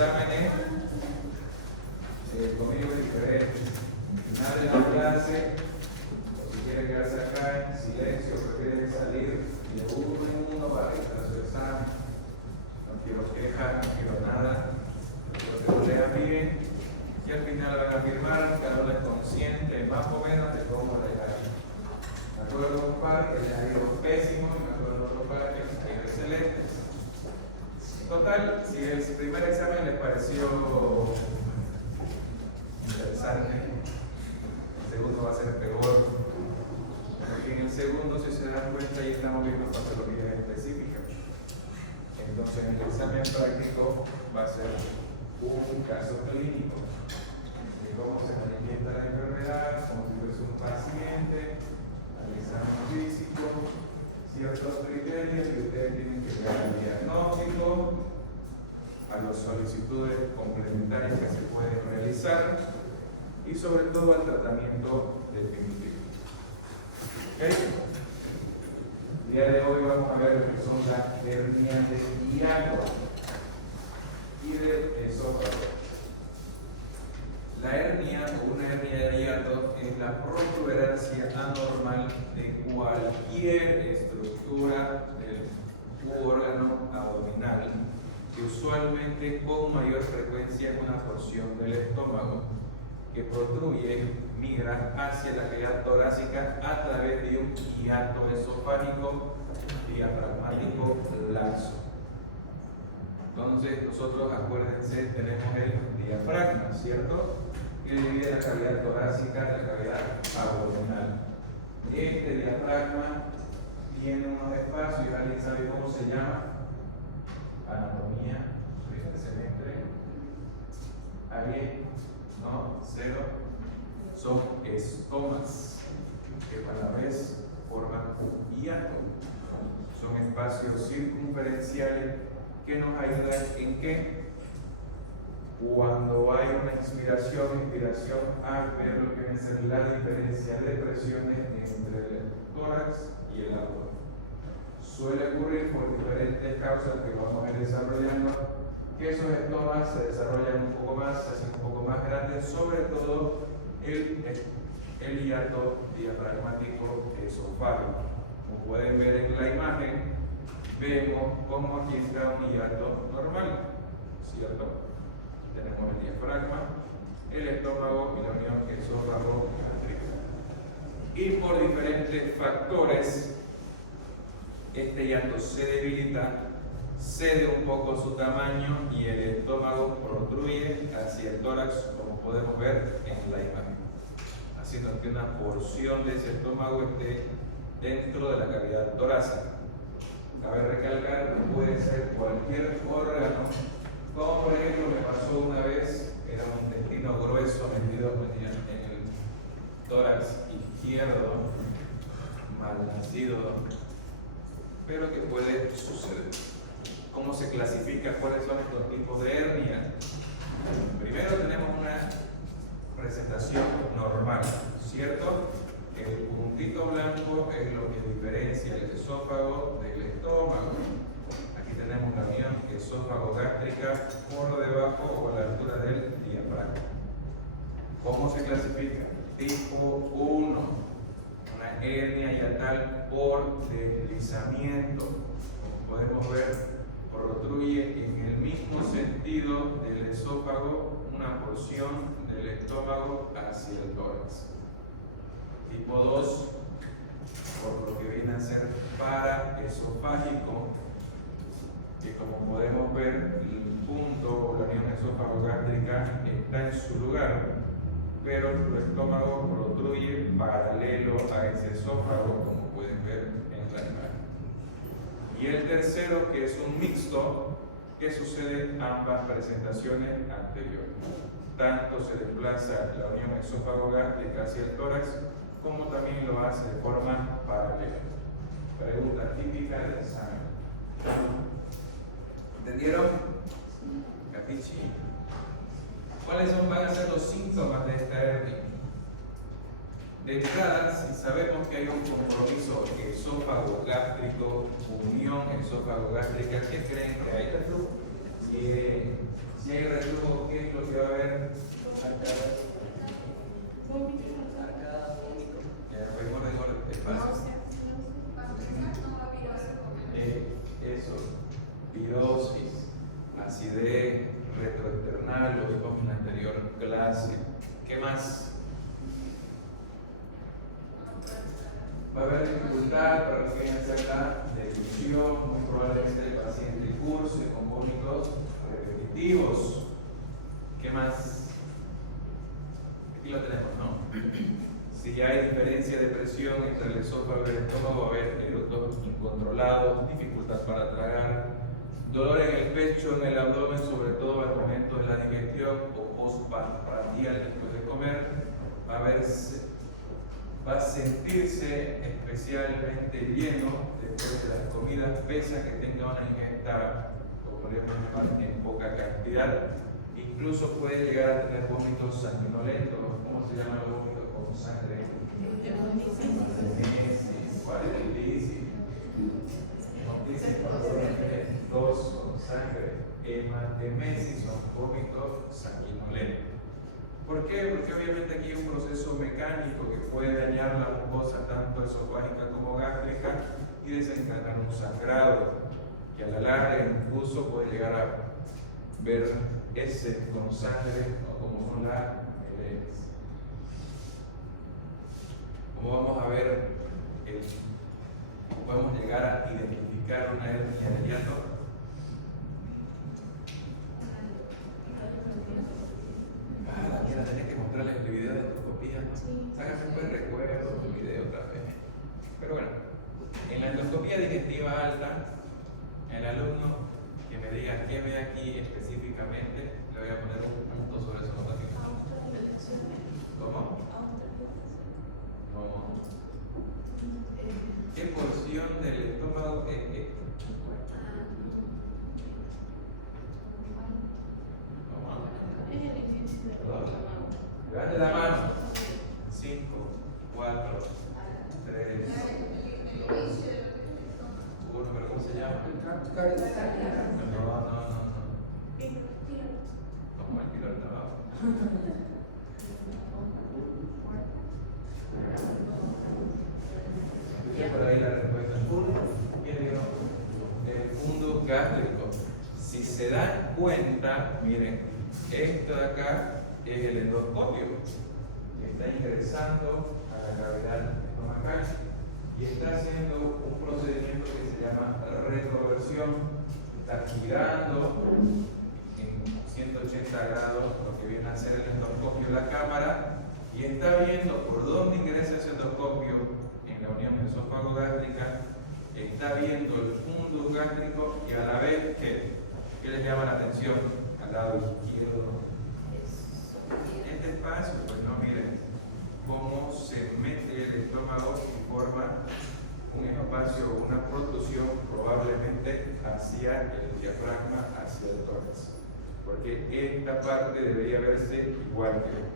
exámenes conmigo diferentes. Al final de la clase, o si quiere quedarse acá en silencio, prefiere salir de uno en uno para realizar su examen. No quiero quejas, no quiero nada. Quiero que lo lean bien y al final van a firmar, cada uno es consciente más o menos de cómo leer. Me acuerdo de un par que les ha ido pésimo y me acuerdo de otro par que les ha ido excelente. Total, si el primer examen les pareció interesante, el segundo va a ser peor, porque en el segundo, si se dan cuenta, ya estamos viendo patologías específicas. Entonces, en el examen práctico va a ser un caso clínico de cómo se manifiesta la enfermedad, como si fuese un paciente, al examen físico, ciertos criterios que ustedes tienen que ver al diagnóstico, a las solicitudes complementarias que se pueden realizar y sobre todo al tratamiento definitivo. ¿Okay? El día de hoy vamos a ver lo que son las hernias de hiato y de esófago. La hernia o una hernia de hiato es la protuberancia anormal de cualquier estructura del órgano abdominal que usualmente con mayor frecuencia es una porción del estómago que protruye, migra hacia la cavidad torácica a través de un hiato esofágico diafragmático laxo. Entonces nosotros, acuérdense, tenemos el diafragma, ¿cierto? Que divide la cavidad torácica de la cavidad abdominal. Este diafragma tiene unos espacios, ¿alguien sabe cómo se llama? Anatomía del semestre. ¿Alguien? No, cero. Son estomas que a la vez forman un hiato. Son espacios circunferenciales que nos ayudan en qué? Cuando hay una expiración a ver lo que viene a ser la diferencia de presiones entre el tórax y el abdomen. Suele ocurrir por diferentes causas que vamos a ir desarrollando, que esos estomas se desarrollan un poco más, se hacen un poco más grandes, sobre todo el hiato diafragmático esofágico. Como pueden ver en la imagen, vemos cómo aquí está un hiato normal, ¿cierto? Tenemos el diafragma, el estómago y la unión esófago-gástrica. Y por diferentes factores, este hiato se debilita, cede un poco su tamaño y el estómago protruye hacia el tórax, como podemos ver en la imagen, haciendo que una porción de ese estómago esté dentro de la cavidad torácica. Cabe recalcar que puede ser cualquier órgano, como por ejemplo me pasó una vez, era un intestino grueso metido en el tórax izquierdo, mal nacido, pero que puede suceder. ¿Cómo se clasifica? ¿Cuáles son estos tipos de hernia? Primero tenemos una presentación normal, ¿cierto? El puntito blanco es lo que diferencia el esófago del estómago. Aquí tenemos la unión esófago-gástrica por debajo o a la altura del diafragma. ¿Cómo se clasifica? Tipo 1, una hernia hiatal por deslizamiento. Como podemos ver, protruye en el mismo sentido del esófago una porción del estómago hacia el tórax. Tipo 2, por lo que viene a ser paraesofágico, que como podemos ver, el punto o la unión esófago-gástrica está en su lugar, pero el estómago protruye paralelo a ese esófago, como pueden ver en la imagen. Y el tercero, que es un mixto, que sucede en ambas presentaciones anteriores. Tanto se desplaza la unión esófago-gástrica hacia el tórax, como también lo hace de forma paralela. Pregunta típica del examen. ¿Entendieron? Capichi. ¿Cuáles van a ser los síntomas de esta hernia? De entrada, si sabemos que hay un compromiso esófago-gástrico, unión esófago-gástrica, ¿qué creen que hay? Si hay reflujo, ¿qué es lo que va a haber? Eso, pirosis, acidez retroesternal, lo vimos en la anterior clase. ¿Qué más? Va a haber dificultad para los que vienen a hacer la dilución, muy probablemente el paciente curse con vómitos repetitivos. ¿Qué más? Aquí lo tenemos, ¿no? Si hay diferencia de presión entre el esófago y el estómago, va a haber eructos incontrolados, dificultad para tragar, dolor en el pecho, en el abdomen, sobre todo al momento de la digestión o postprandial después de comer, va a sentirse especialmente lleno después de las comidas, pese a que tenga una ingesta, como podríamos llamar, en poca cantidad. Incluso puede llegar a tener vómitos sanguinolentos. ¿Cómo se llama el vómito con sangre? ¿Cuál es el lisis? Dos con sangre. Hematemesis son vómitos sanguinolentos. ¿Por qué? Porque obviamente aquí hay un proceso mecánico que puede dañar la mucosa tanto esofágica como gástrica y desencadenar un sangrado que a la larga incluso puede llegar a ver ese con sangre o como son las melenas. Como vamos a ver, podemos llegar a identificar una hernia de hiato. La mierda, tenía que mostrarles el video de endoscopía, ¿no? Sácame un buen recuerdo del video otra vez. Pero bueno, en la endoscopía digestiva alta, el alumno que me diga qué ve aquí específicamente, le voy a poner un punto sobre su anotación. ¿Cómo? No. ¿Qué porción del estómago es esta? Levante la mano. 5, 4, 3, 2, 1. ¿Pero cómo se llama? No. ¿Cómo el tiro del trabajo? Escuché por ahí la respuesta. ¿Quién dijo? El fundo gástrico. Si se dan cuenta, miren, esto de acá es el endoscopio, que está ingresando a la cavidad estomacal y está haciendo un procedimiento que se llama retroversión. Está girando en 180 grados lo que viene a ser el endoscopio en la cámara y está viendo por dónde ingresa ese endoscopio en la unión esófago-gástrica, está viendo el fundus gástrico y a la vez ¿qué les llama la atención? Al lado izquierdo. Este espacio, pues no miren cómo se mete el estómago y forma un espacio, una protrusión probablemente hacia el diafragma, hacia el tórax. Porque esta parte debería verse igual que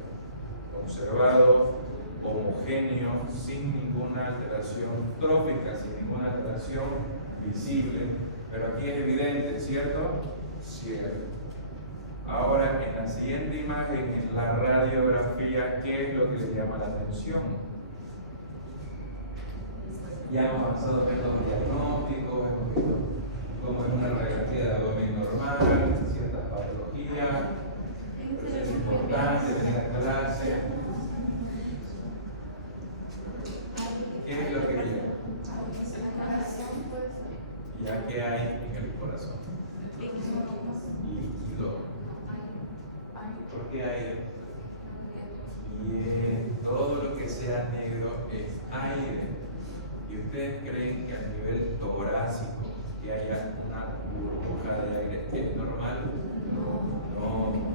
observado, homogéneo, sin ninguna alteración trófica, sin ninguna alteración visible. Pero aquí es evidente, ¿cierto? Cierto. Ahora, en la siguiente imagen, en la radiografía, ¿qué es lo que le llama la atención? Ya hemos avanzado en los diagnósticos, hemos visto cómo es una radiografía de abdomen normal, ciertas patologías, es importante tener esta clase. ¿Qué es lo que viene? Ya que hay en el corazón. Líquido. ¿Por qué aire? Bien, todo lo que sea negro es aire. ¿Y ustedes creen que a nivel torácico que haya una burbuja de aire es normal? No.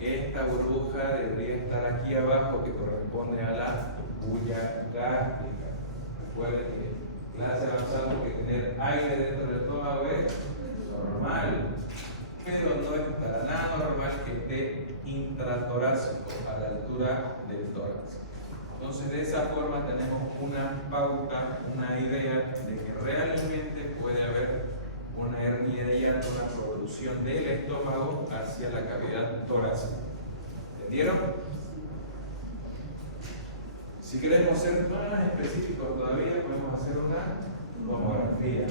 Esta burbuja debería estar aquí abajo, que corresponde a la bulla gástrica. Recuerden que clase avanzada porque tener aire dentro del estómago es normal, pero no es para nada normal que esté intratorácico a la altura del tórax. Entonces, de esa forma tenemos una pauta, una idea de que realmente puede haber una hernia de hiato, una producción conducción del estómago hacia la cavidad torácica. ¿Entendieron? Si queremos ser más específicos todavía, podemos hacer una tomografía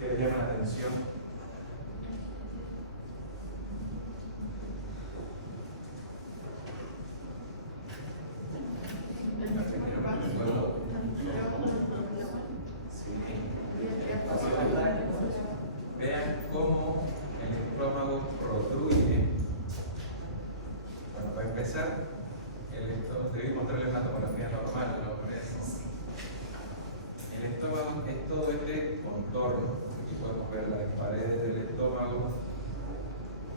que les llama la atención. Vean cómo el estómago protruye. Bueno, para empezar, debí mostrarles una tomografía normal, ¿no? Por eso. El estómago es todo este contorno. Aquí podemos ver las paredes del estómago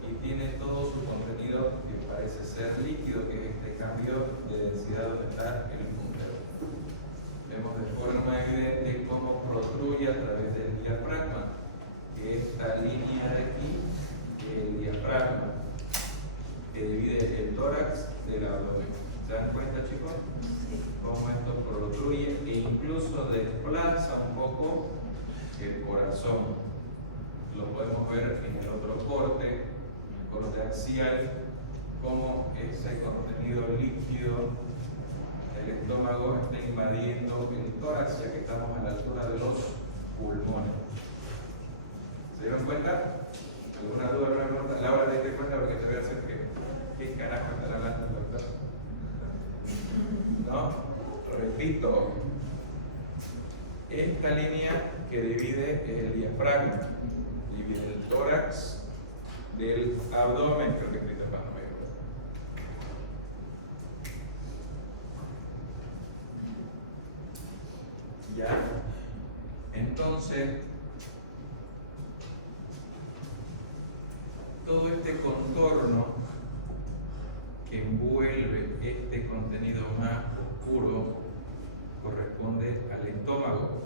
y tiene todo su contenido que parece ser líquido, que es este cambio de densidad donde está el útero. Vemos de forma evidente cómo protruye a través del diafragma, que esta línea de aquí es el diafragma, que divide el tórax del abdomen. ¿Se dan cuenta, chicos? Sí. Cómo esto protruye e incluso desplaza un poco el corazón. Lo podemos ver en el otro corte, el corte axial, cómo ese contenido líquido del estómago está invadiendo el tórax, ya que estamos a la altura de los pulmones. ¿Se dieron cuenta? ¿Alguna duda, alguna pregunta? Laura, te cuenta porque te voy a hacer que ¿qué carajo está hablando el doctor? ¿No? Repito, esta línea que divide el diafragma, divide el tórax del abdomen, creo que estoy tapando medio. ¿Ya? Entonces, todo este contorno que envuelve este contenido más oscuro corresponde al estómago.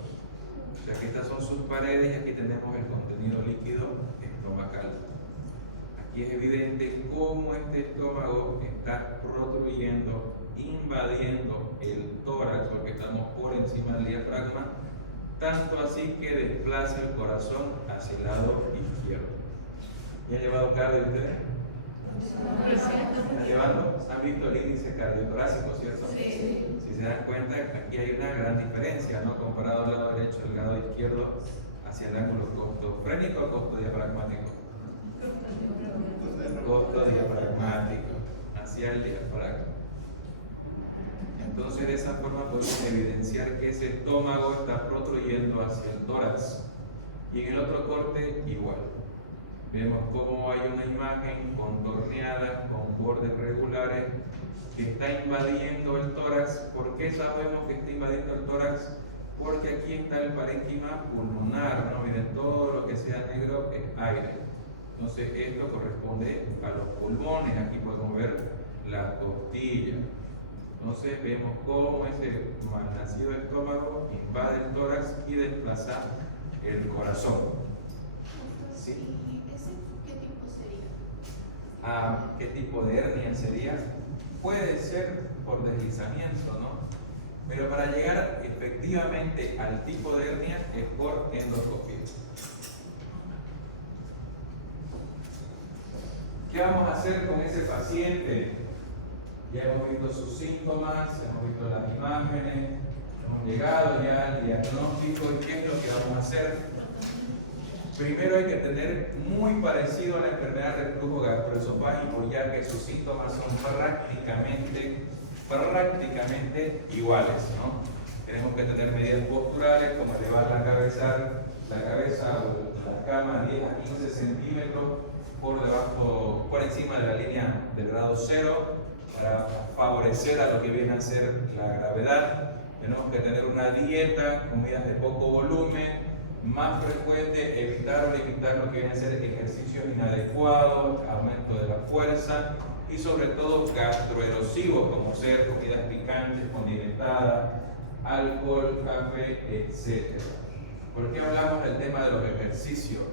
O sea que estas son sus paredes y aquí tenemos el contenido líquido estomacal. Aquí es evidente cómo este estómago está protruyendo, invadiendo el tórax, porque estamos por encima del diafragma, tanto así que desplaza el corazón hacia el lado izquierdo. ¿Ya han llevado cardio ustedes? ¿Están llevando? ¿Han visto el índice cardiotorácico, cierto? Sí. Si se dan cuenta, aquí hay una gran diferencia, ¿no? Comparado al lado derecho y al lado izquierdo, hacia el ángulo costofrénico o costo diafragmático. Costo diafragmático, hacia el diafragma. Entonces, de esa forma podemos evidenciar que ese estómago está protruyendo hacia el tórax. Y en el otro corte, igual. Vemos cómo hay una imagen contorneada con bordes regulares que está invadiendo el tórax. ¿Por qué sabemos que está invadiendo el tórax? Porque aquí está el parénquima pulmonar, ¿no? Miren, todo lo que sea negro es aire. Entonces esto corresponde a los pulmones. Aquí podemos ver la costilla. Entonces vemos cómo ese malnacido estómago invade el tórax y desplaza el corazón. ¿Sí? ¿Qué tipo de hernia sería? Puede ser por deslizamiento, ¿no? Pero para llegar efectivamente al tipo de hernia es por endoscopia. ¿Qué vamos a hacer con ese paciente? Ya hemos visto sus síntomas, hemos visto las imágenes, hemos llegado ya al diagnóstico y qué es lo que vamos a hacer. Primero hay que tener muy parecido a la enfermedad de reflujo gastroesofágico, ya que sus síntomas son prácticamente iguales, ¿no? Tenemos que tener medidas posturales como elevar la cabeza o la cama 10 a 15 centímetros por encima de la línea del grado 0 para favorecer a lo que viene a ser la gravedad. Tenemos que tener una dieta, comidas de poco volumen, más frecuente, evitar o limitar lo que viene a ser ejercicios inadecuados, aumento de la fuerza y sobre todo gastroerosivos como ser comidas picantes, condimentadas, alcohol, café, etc. ¿Por qué hablamos del tema de los ejercicios?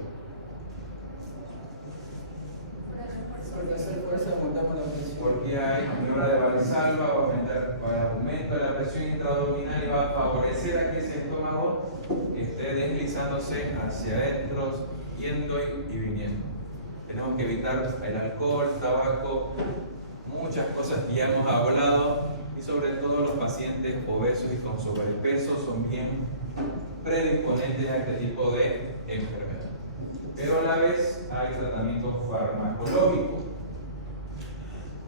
Porque hacer fuerza aumentamos la presión. Porque hay maniobra de Valsalva, va a aumentar el aumento de la presión intraabdominal y va a favorecer a que ese estómago esté deslizándose hacia adentro yendo y viniendo. Tenemos que evitar el alcohol, tabaco, muchas cosas que ya hemos hablado, y sobre todo los pacientes obesos y con sobrepeso son bien predisponentes a este tipo de enfermedad. Pero a la vez hay tratamiento farmacológico.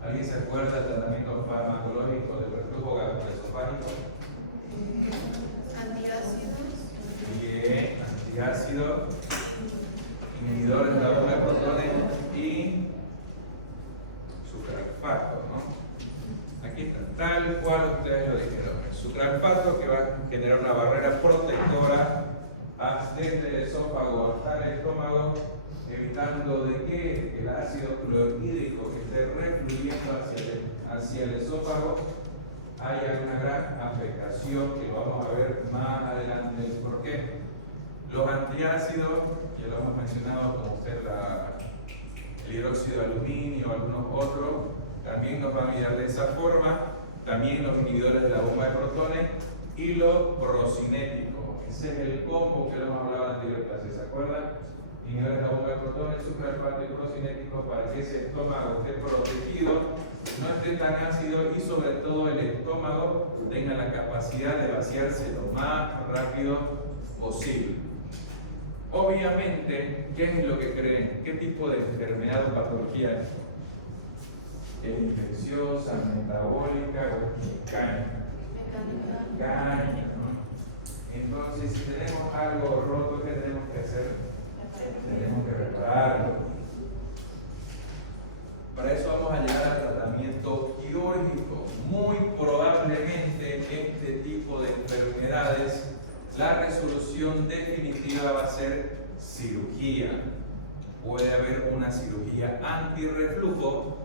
¿Alguien se acuerda del tratamiento farmacológico del reflujo gastroesofágico? Antiácidos. Bien, antiácidos, inhibidores de la bomba de protones y sucralfato, ¿no? Aquí está, tal cual ustedes lo dijeron. El sucralfato que va a generar una barrera protectora desde el esófago hasta el estómago, evitando de que el ácido clorhídrico que esté refluyendo hacia el esófago haya una gran afectación, que lo vamos a ver más adelante. ¿Por qué? Los antiácidos, ya lo hemos mencionado, como ser el hidróxido de aluminio o algunos otros, también nos van a ayudar de esa forma. También los inhibidores de la bomba de protones y los procinéticos. Ese es el combo que lo hemos hablado en la anterior clase, ¿se acuerdan? Inhibidores de la bomba de protones, sucralfato y procinéticos, para que ese estómago esté protegido, no esté tan ácido y sobre todo el estómago tenga la capacidad de vaciarse lo más rápido posible. Obviamente, ¿qué es lo que creen? ¿Qué tipo de enfermedad o patología es? ¿Es infecciosa, metabólica o mecánica? Mecánica, ¿no? Entonces, si tenemos algo roto, ¿qué tenemos que hacer? Tenemos que repararlo. Para eso vamos a llegar al tratamiento quirúrgico. Muy probablemente este tipo de enfermedades, la resolución definitiva va a ser cirugía. Puede haber una cirugía antirreflujo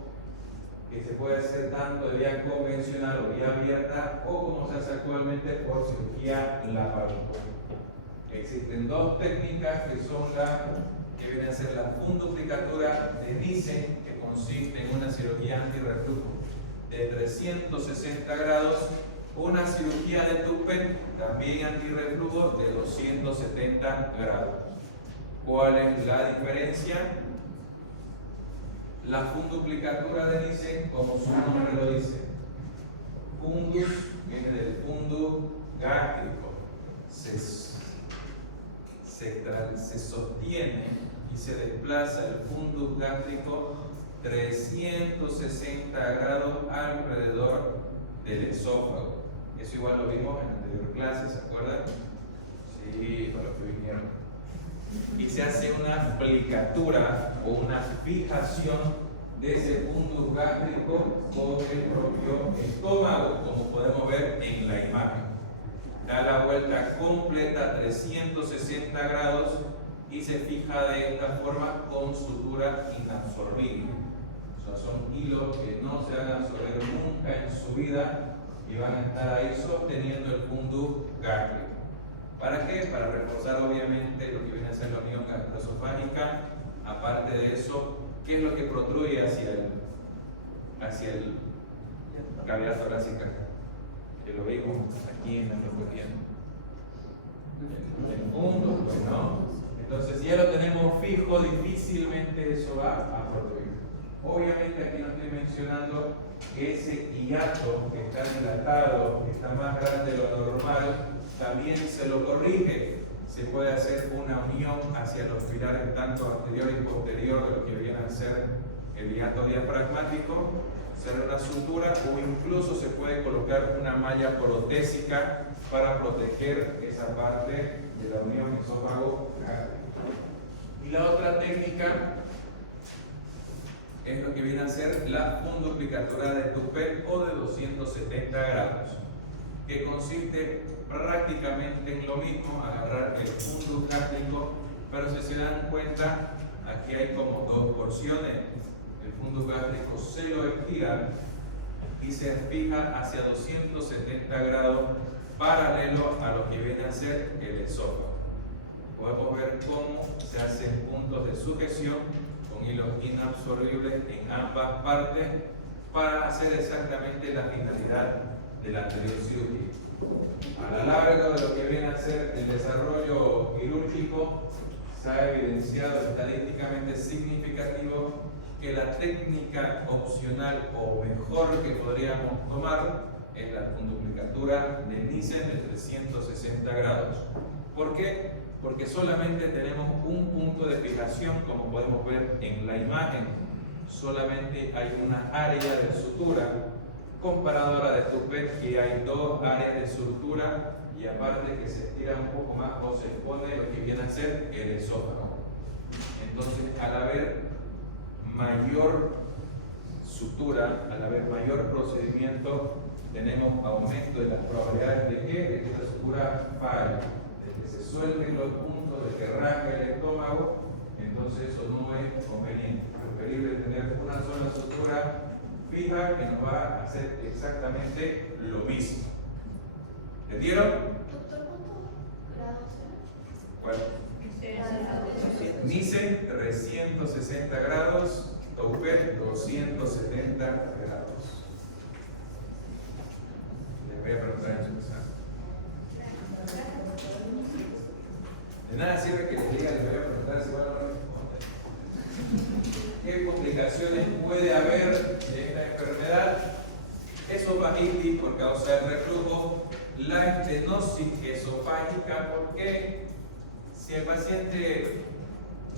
que se puede hacer tanto de vía convencional o vía abierta, o como se hace actualmente por cirugía laparoscópica. Existen dos técnicas que son que viene a ser la funduplicatura de Nissen, que consiste en una cirugía antirreflujo de 360 grados, una cirugía de Toupet, también antirreflujo, de 270 grados. ¿Cuál es la diferencia? La funduplicatura de Nissen, como su nombre lo dice, fundus viene del fundo gástrico, se sostiene y se desplaza el fundus gástrico 360 grados alrededor del esófago. Eso igual lo vimos en la anterior clase, ¿se acuerdan? Sí, para los que vinieron. Y se hace una plicatura o una fijación de ese fundus gástrico con el propio estómago, como podemos ver en la imagen. Da la vuelta completa 360 grados y se fija de esta forma con sutura inabsorbible. O sea, son hilos que no se van a absorber nunca en su vida y van a estar ahí sosteniendo el fundus gástrico. ¿Para qué? Para reforzar obviamente lo que viene a ser la unión gastroesofágica. Aparte de eso, ¿qué es lo que protruye hacia el cavidad torácica? Que lo vimos aquí en la recuerda. El mundo, pues no. Entonces, si ya lo tenemos fijo, difícilmente eso va a protruir. Obviamente aquí no estoy mencionando que ese hiato que está dilatado, que está más grande de lo normal, también se lo corrige. Se puede hacer una unión hacia los pilares tanto anterior y posterior de lo que viene a ser el hiato diafragmático, hacer una sutura, o incluso se puede colocar una malla protésica para proteger esa parte de la unión esófago-gástrico. Y la otra técnica es lo que viene a ser la funduplicatura de Toupet o de 270 grados, que consiste prácticamente en lo mismo, agarrar el fundus gástrico, pero si se dan cuenta, aquí hay como dos porciones. El fundus gástrico se lo estira y se fija hacia 270 grados, paralelo a lo que viene a ser el esófago. Podemos ver cómo se hacen puntos de sujeción con hilos inabsorbibles en ambas partes para hacer exactamente la finalidad de la anterior cirugía. A lo largo de lo que viene a ser el desarrollo quirúrgico, se ha evidenciado estadísticamente significativo que la técnica opcional o mejor que podríamos tomar es la puntuplicatura de Nissen de 360 grados. ¿Por qué? Porque solamente tenemos un punto de fijación, como podemos ver en la imagen. Solamente hay una área de sutura comparadora de tupet que hay dos áreas de sutura y aparte que se estira un poco más o se expone lo que viene a ser el esófago. Entonces, al haber mayor sutura, al haber mayor procedimiento, tenemos aumento de las probabilidades de que esta sutura falle, de que se suelten los puntos, de que raje el estómago. Entonces eso no es conveniente. Es preferible tener una sola sutura fija que nos va a hacer exactamente lo mismo. ¿Entendieron? Doctor, ¿cuántos grados era? ¿Cuál? Nissen 360 grados, Toupet 270 grados. Les voy a preguntar en su examen. De nada sirve que les diga, les voy a preguntar si van a responder. ¿Qué complicaciones puede haber de esta enfermedad? Esofagitis por causa del reflujo, la estenosis esofágica, porque si el paciente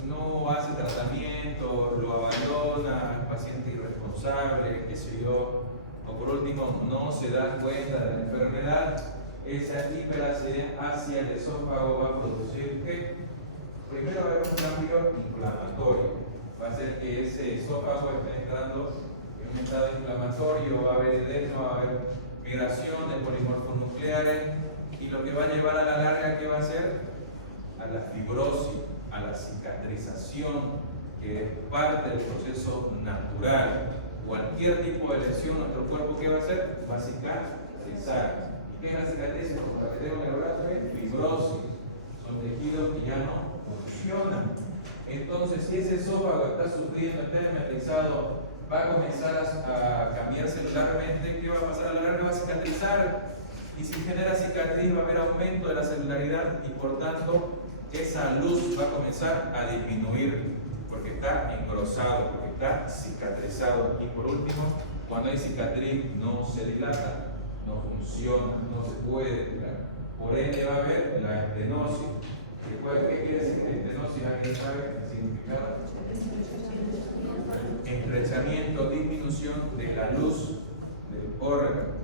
no hace tratamiento, lo abandona, el paciente irresponsable, qué sé yo, o por último no se da cuenta de la enfermedad, esa hiperacidez hacia el esófago va a producir que primero va a haber un cambio inflamatorio, va a hacer que ese esófago esté entrando en un estado inflamatorio, va a haber edema, va a haber migración de polimorfos nucleares y lo que va a llevar a la larga, ¿qué va a hacer? A la fibrosis, a la cicatrización, que es parte del proceso natural. Cualquier tipo de lesión, nuestro cuerpo, ¿qué va a hacer? Va a cicatrizar. ¿Qué es la cicatriz? Como para que tengan el brazo, fibrosis. Son tejidos que ya no funcionan. Entonces, si ese esófago está sufriendo, está enmetrizado, va a comenzar a cambiar celularmente, ¿qué va a pasar a la larga? Va a cicatrizar. Y si genera cicatriz, va a haber aumento de la celularidad y por tanto, esa luz va a comenzar a disminuir porque está engrosado, porque está cicatrizado. Y por último, cuando hay cicatriz no se dilata, no funciona, no se puede dilatar. Por ende va a haber la estenosis. ¿Qué quiere decir estenosis? ¿Alguien sabe el significado? Estrechamiento, disminución de la luz del órgano.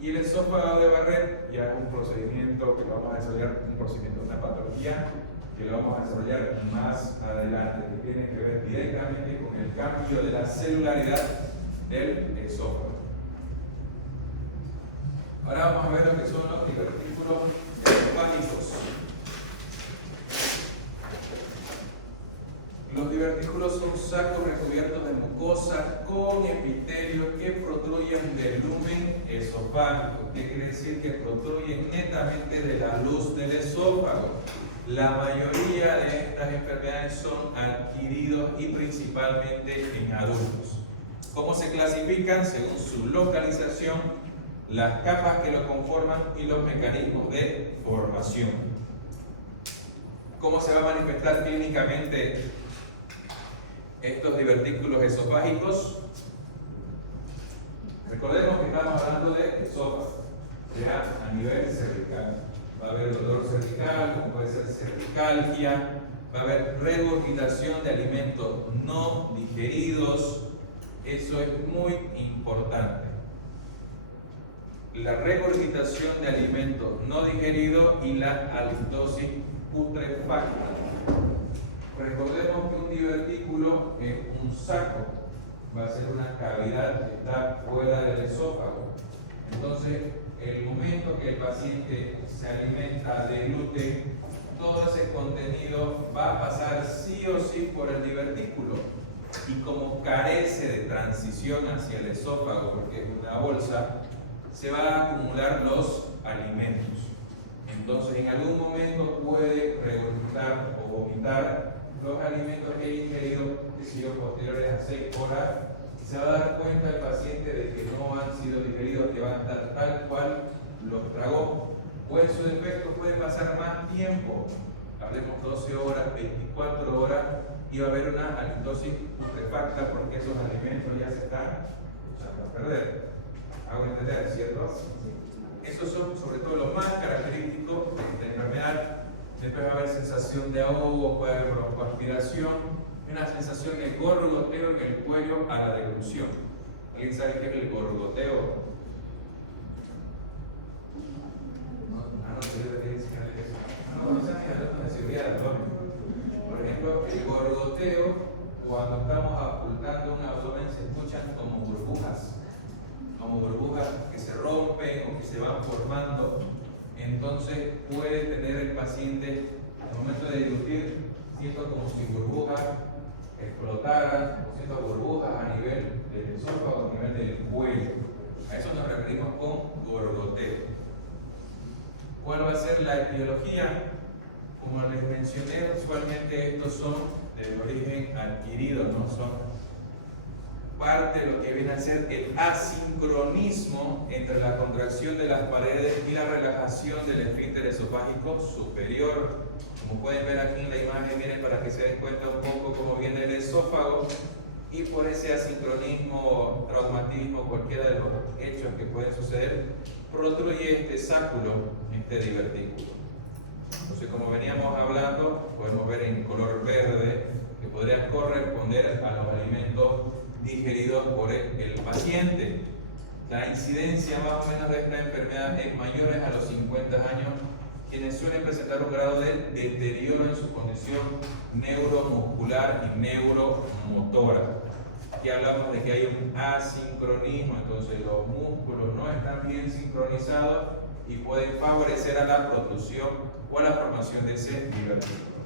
Y el esófago de Barrett ya es un procedimiento que lo vamos a desarrollar, un procedimiento, una patología que lo vamos a desarrollar más adelante, que tiene que ver directamente con el cambio de la celularidad del esófago. Ahora vamos a ver lo que son los divertículos esofágicos. Los divertículos son sacos recubiertos de mucosa con epitelios que protruyen del lumen esofágico. ¿Qué quiere decir? Que protruyen netamente de la luz del esófago. La mayoría de estas enfermedades son adquiridos y principalmente en adultos. ¿Cómo se clasifican? Según su localización, las capas que lo conforman y los mecanismos de formación. ¿Cómo se va a manifestar clínicamente estos divertículos esofágicos? Recordemos que estamos hablando de esófago, ya a nivel cervical. Va a haber dolor cervical, como puede ser cervicalgia, va a haber regurgitación de alimentos no digeridos. Eso es muy importante. La regurgitación de alimentos no digeridos y la halitosis putrefacta. Recordemos que un divertículo es un saco, va a ser una cavidad que está fuera del esófago. Entonces, el momento que el paciente se alimenta de gluten, todo ese contenido va a pasar sí o sí por el divertículo. Y como carece de transición hacia el esófago, porque es una bolsa, se va a acumular los alimentos. Entonces, en algún momento puede regurgitar o vomitar los alimentos que he ingerido, posteriores a 6 horas, y se va a dar cuenta el paciente de que no han sido digeridos, que van a estar tal cual los tragó, o en su defecto puede pasar más tiempo, hablemos 12 horas, 24 horas, y va a haber una halitosis putrefacta porque esos alimentos ya se están echando a perder. Hago entender, ¿cierto? Esos son sobre todo los más característicos de esta enfermedad. Después va a haber sensación de ahogo, puede haber broncoaspiración, una sensación de gorgoteo en el cuello a la deglución. ¿Alguien sabe qué es el gorgoteo? Por ejemplo, el gorgoteo, cuando estamos ocultando un abdomen, se escuchan como burbujas que se rompen o que se van formando. Entonces puede tener el paciente, al momento de deglutir, siento como si burbujas explotaran, o siento burbujas a nivel del esófago, a nivel del cuello. A eso nos referimos con gorgoteo. ¿Cuál va a ser la etiología? Como les mencioné, usualmente estos son de origen adquirido, no son parte de lo que viene a ser el asincronismo entre la contracción de las paredes y la relajación del esfínter esofágico superior. Como pueden ver aquí en la imagen, miren para que se den cuenta un poco cómo viene el esófago, y por ese asincronismo, traumatismo, cualquiera de los hechos que pueden suceder, protruye este sáculo, este divertículo. Entonces, como veníamos hablando, podemos ver en color verde que podría corresponder a los alimentos digeridos por el paciente. La incidencia más o menos de esta enfermedad es mayores a los 50 años, quienes suelen presentar un grado de deterioro en su condición neuromuscular y neuromotora. Aquí hablamos de que hay un asincronismo, entonces los músculos no están bien sincronizados y pueden favorecer a la protrusión o a la formación de ese divertículo.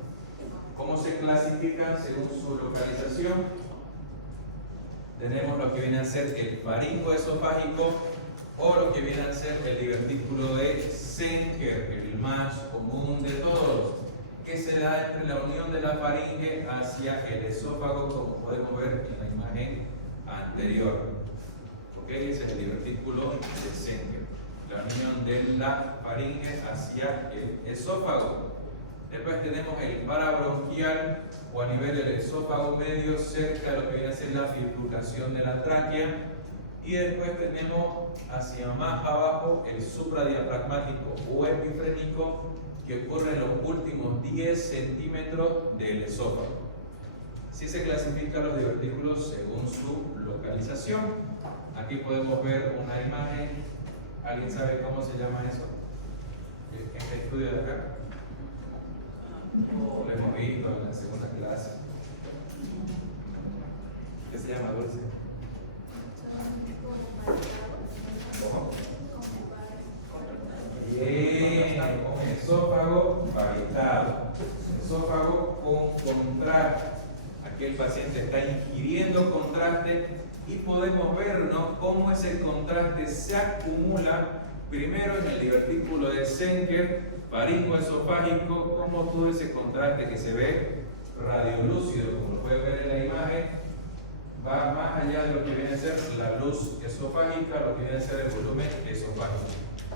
¿Cómo se clasifican según su localización? Tenemos lo que viene a ser el faringo esofágico o lo que viene a ser el divertículo de Zenker, el más común de todos, que se da entre la unión de la faringe hacia el esófago, como podemos ver en la imagen anterior. ¿Ok? Ese es el divertículo de Zenker, la unión de la faringe hacia el esófago. Después tenemos el parabronquial o a nivel del esófago medio, cerca de lo que viene a ser la bifurcación de la tráquea. Y después tenemos hacia más abajo el supradiafragmático o epifrénico, que ocurre en los últimos 10 centímetros del esófago. Así se clasifican los divertículos según su localización. Aquí podemos ver una imagen. ¿Alguien sabe cómo se llama eso? Este estudio de acá. Lo hemos visto en la segunda clase. ¿Qué se llama, Dulce? ¿Cómo? Bien, con esófago varietado, esófago con contraste. Aquí el paciente está ingiriendo contraste y podemos ver, ¿no?, cómo ese contraste se acumula primero en el divertículo de Zenker, faringo esofágico, como todo ese contraste que se ve radiolúcido, como lo pueden ver en la imagen, va más allá de lo que viene a ser la luz esofágica, lo que viene a ser el volumen esofágico.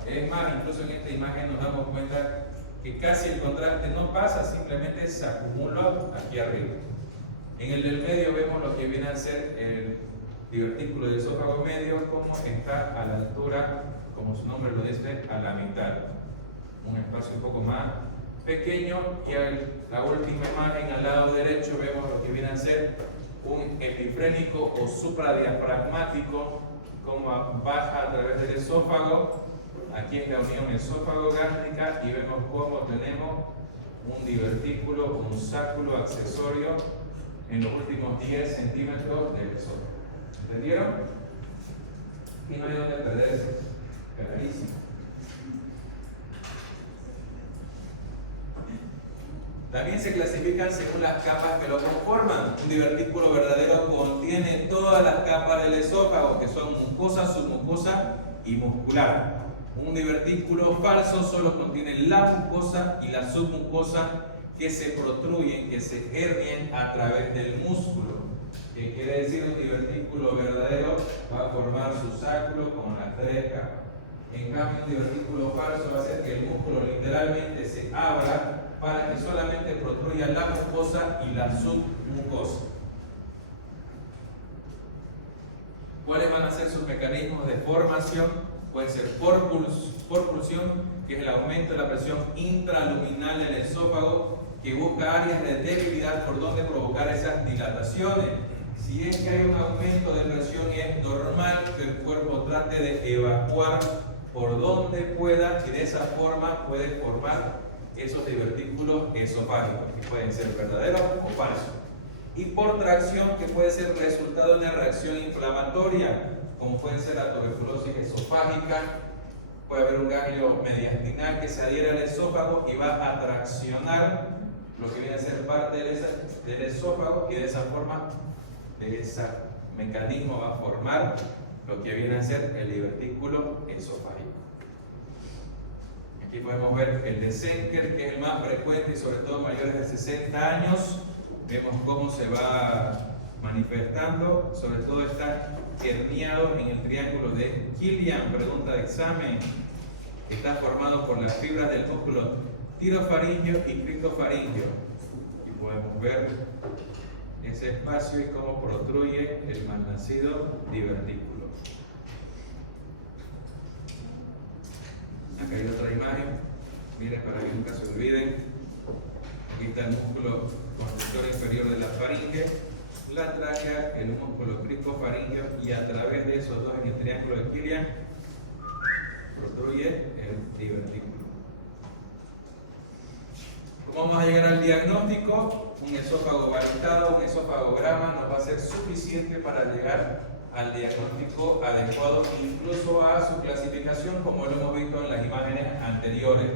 Es más, incluso en esta imagen nos damos cuenta que casi el contraste no pasa, simplemente se acumula aquí arriba. En el del medio vemos lo que viene a ser el divertículo del esófago medio, como está a la altura, como su nombre lo dice, a la mitad. Un espacio un poco más pequeño, y en la última imagen al lado derecho vemos lo que viene a ser un epifrénico o supradiafragmático, como baja a través del esófago. Aquí es la unión esófago-gástrica y vemos cómo tenemos un divertículo, un sáculo accesorio en los últimos 10 centímetros del esófago. ¿Entendieron? Aquí no hay donde perderse, clarísimo. También se clasifican según las capas que lo conforman. Un divertículo verdadero contiene todas las capas del esófago, que son mucosa, submucosa y muscular. Un divertículo falso solo contiene la mucosa y la submucosa, que se protruyen, que se hernian a través del músculo. ¿Qué quiere decir? Un divertículo verdadero va a formar su sáculo con las 3 capas. En cambio, un divertículo falso va a hacer que el músculo literalmente se abra para que solamente protruya la mucosa y la submucosa. ¿Cuáles van a ser sus mecanismos de formación? Puede ser por pulsión, que es el aumento de la presión intraluminal del esófago, que busca áreas de debilidad por donde provocar esas dilataciones. Si es que hay un aumento de presión, es normal que el cuerpo trate de evacuar por donde pueda y de esa forma puede formar esos divertículos esofágicos, que pueden ser verdaderos o falsos. Y por tracción, que puede ser resultado de una reacción inflamatoria, como puede ser la tuberculosis esofágica. Puede haber un ganglio mediastinal que se adhiere al esófago y va a traccionar lo que viene a ser parte del esófago, y de esa forma, de ese mecanismo va a formar lo que viene a ser el divertículo esofágico. Aquí podemos ver el de Zenker, que es el más frecuente y sobre todo mayores de 60 años. Vemos cómo se va manifestando, sobre todo está herniado en el triángulo de Killian, pregunta de examen. Está formado por las fibras del músculo tirofaringio y criptofaringio. Y podemos ver ese espacio y cómo protruye el malnacido divertículo. Acá hay otra imagen, miren para que nunca se olviden. Aquí está el músculo conductor inferior de la faringe, la tráquea, el músculo cricofaringio, y a través de esos dos en el triángulo de Killian protruye el divertículo. ¿Cómo vamos a llegar al diagnóstico? Un esófago valitado, un esofagograma nos va a ser suficiente para llegar al diagnóstico adecuado, incluso a su clasificación, como lo hemos visto en las imágenes anteriores,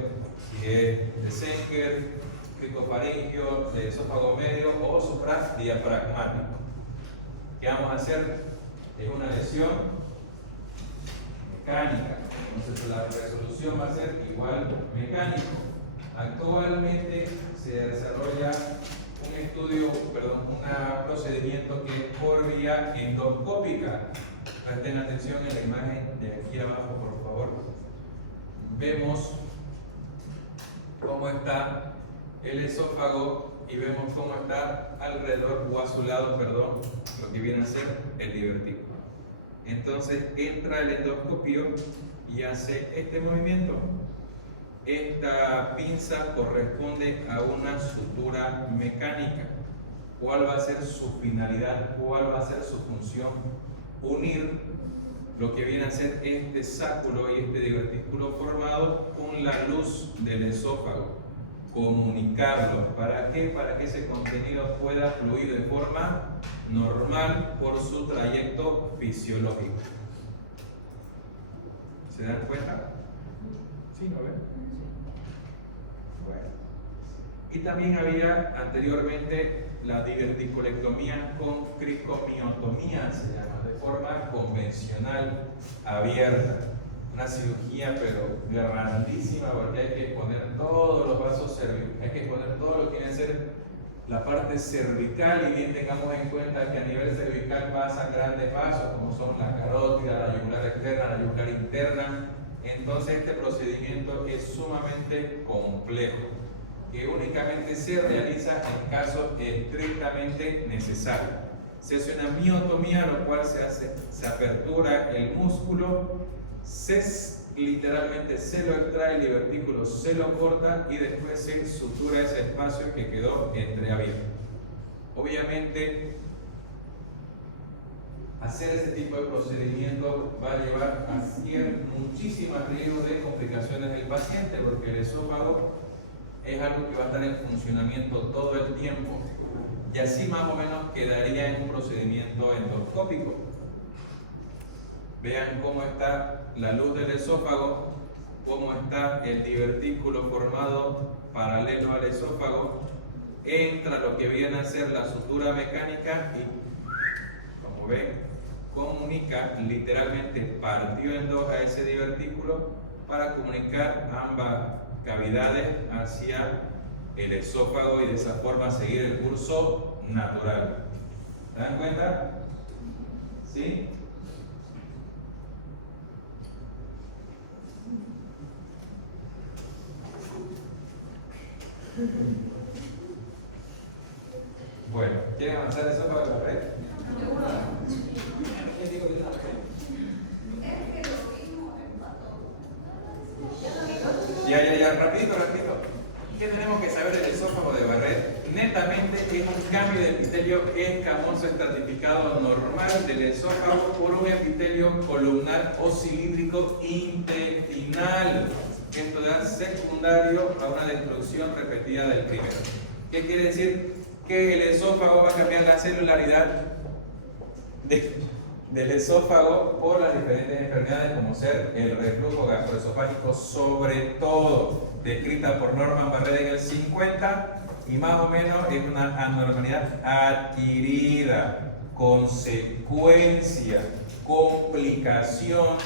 si es de Zenker, cricofaringio, de esófago medio o supradiafragmático. ¿Qué vamos a hacer? Es una lesión mecánica, entonces la resolución va a ser igual mecánico. Actualmente se desarrolla un procedimiento que es por vía endoscópica. Presten atención en la imagen de aquí abajo, por favor. Vemos cómo está el esófago y vemos cómo está alrededor o a su lado, lo que viene a ser el divertículo. Entonces entra el endoscopio y hace este movimiento. Esta pinza corresponde a una sutura mecánica. ¿Cuál va a ser su finalidad? ¿Cuál va a ser su función? Unir lo que viene a ser este sáculo y este divertículo formado con la luz del esófago. Comunicarlo. ¿Para qué? Para que ese contenido pueda fluir de forma normal por su trayecto fisiológico. ¿Se dan cuenta? ¿Sí? ¿No ven? Bueno. Y también había anteriormente la diverticulectomía con cricomiotomía, se llama, de forma convencional, abierta. Una cirugía pero grandísima, porque hay que poner todos los vasos cervicales, hay que poner todo lo que viene a ser la parte cervical, y bien tengamos en cuenta que a nivel cervical pasan grandes vasos como son la carótida, la yugular externa, la yugular interna. Entonces este procedimiento es sumamente complejo, que únicamente se realiza en casos estrictamente necesarios. Se hace una miotomía, lo cual se apertura el músculo, literalmente se lo extrae el divertículo, se lo corta y después se sutura ese espacio que quedó entreabierto. Obviamente, hacer ese tipo de procedimiento va a llevar a muchísimos riesgos de complicaciones del paciente, porque el esófago es algo que va a estar en funcionamiento todo el tiempo, y así más o menos quedaría en un procedimiento endoscópico. Vean cómo está la luz del esófago, cómo está el divertículo formado paralelo al esófago, entra lo que viene a ser la sutura mecánica y, como ven, comunica, literalmente partió en dos a ese divertículo para comunicar ambas cavidades hacia el esófago y de esa forma seguir el curso natural. ¿Se dan cuenta? ¿Sí? Bueno, ¿quieren avanzar eso para la red? Ya, rapidito. ¿Qué tenemos que saber del esófago de Barrett? Netamente es un cambio de epitelio escamoso estratificado normal del esófago por un epitelio columnar o cilíndrico intestinal. Esto da secundario a una destrucción repetida del primero. ¿Qué quiere decir? Que el esófago va a cambiar la celularidad del esófago por las diferentes enfermedades, como ser el reflujo gastroesofágico, sobre todo descrita por Norman Barrett en el 50, y más o menos es una anormalidad adquirida, consecuencia, complicación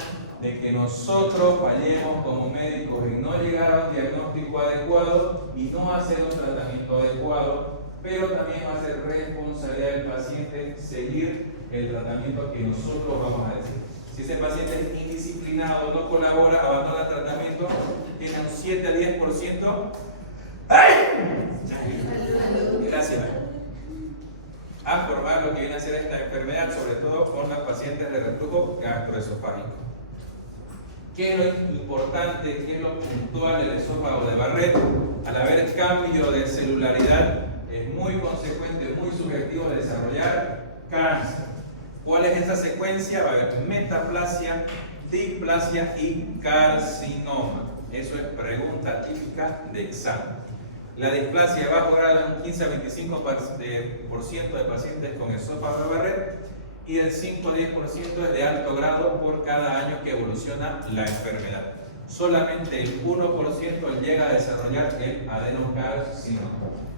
de que nosotros fallemos como médicos en no llegar a un diagnóstico adecuado y no hacer un tratamiento adecuado, pero también va a ser responsabilidad del paciente seguir el tratamiento que nosotros vamos a decir. Si ese paciente es indisciplinado, no colabora, abandona el tratamiento, tiene un 7 a 10%. ¡Ay! Gracias. A formar lo que viene a ser esta enfermedad, sobre todo con los pacientes de reflujo gastroesofágico. ¿Qué es lo importante, qué es lo puntual del esófago de Barrett? Al haber cambio de celularidad, es muy consecuente, muy subjetivo de desarrollar cáncer. ¿Cuál es esa secuencia? Va a haber metaplasia, displasia y carcinoma. Eso es pregunta típica de examen. La displasia va a jugar de un 15 a 25% de pacientes con esófago de Barrett y del 5 a 10% es de alto grado por cada año que evoluciona la enfermedad. Solamente el 1% llega a desarrollar el adenocarcinoma.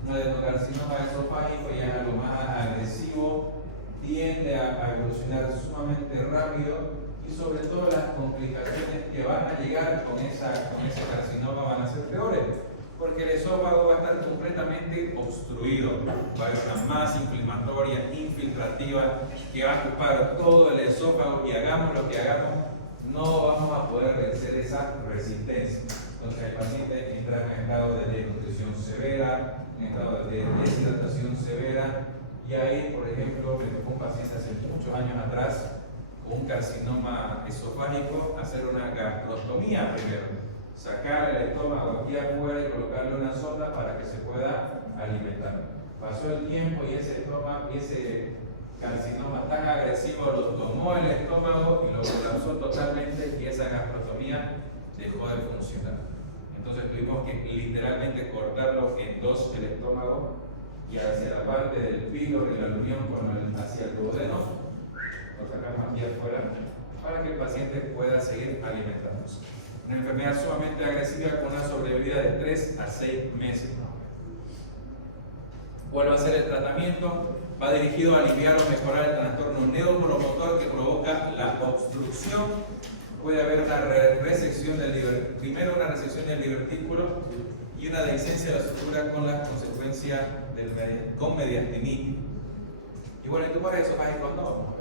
Un adenocarcinoma esofágico ya es algo más agresivo, tiende a evolucionar sumamente rápido y sobre todo las complicaciones que van a llegar con ese carcinoma van a ser peores, porque el esófago va a estar completamente obstruido, va a haber una masa inflamatoria infiltrativa que va a ocupar todo el esófago y hagamos lo que hagamos, no vamos a poder vencer esa resistencia. Entonces el paciente entra en estado de desnutrición severa, en estado de deshidratación severa. Y ahí, por ejemplo, me tocó un paciente hace muchos años atrás con un carcinoma esofágico hacer una gastrostomía primero, sacar el estómago aquí afuera y colocarle una sonda para que se pueda alimentar. Pasó el tiempo y ese carcinoma tan agresivo lo tomó el estómago y lo colapsó totalmente y esa gastrostomía dejó de funcionar. Entonces tuvimos que literalmente cortarlo en dos el estómago y hacia la parte del píloro y la aluvión hacia el duodeno, lo sacamos aquí afuera para que el paciente pueda seguir alimentándose. Una enfermedad sumamente agresiva con una sobrevida de 3 a 6 meses. ¿Cuál va a ser el tratamiento? Va dirigido a aliviar o mejorar el trastorno neuromotor que provoca la obstrucción. Puede haber una resección del divertículo, primero una resección del divertículo y una dehiscencia de la sutura con las consecuencias con mediastinitis. Y bueno, en tumores esofágicos no.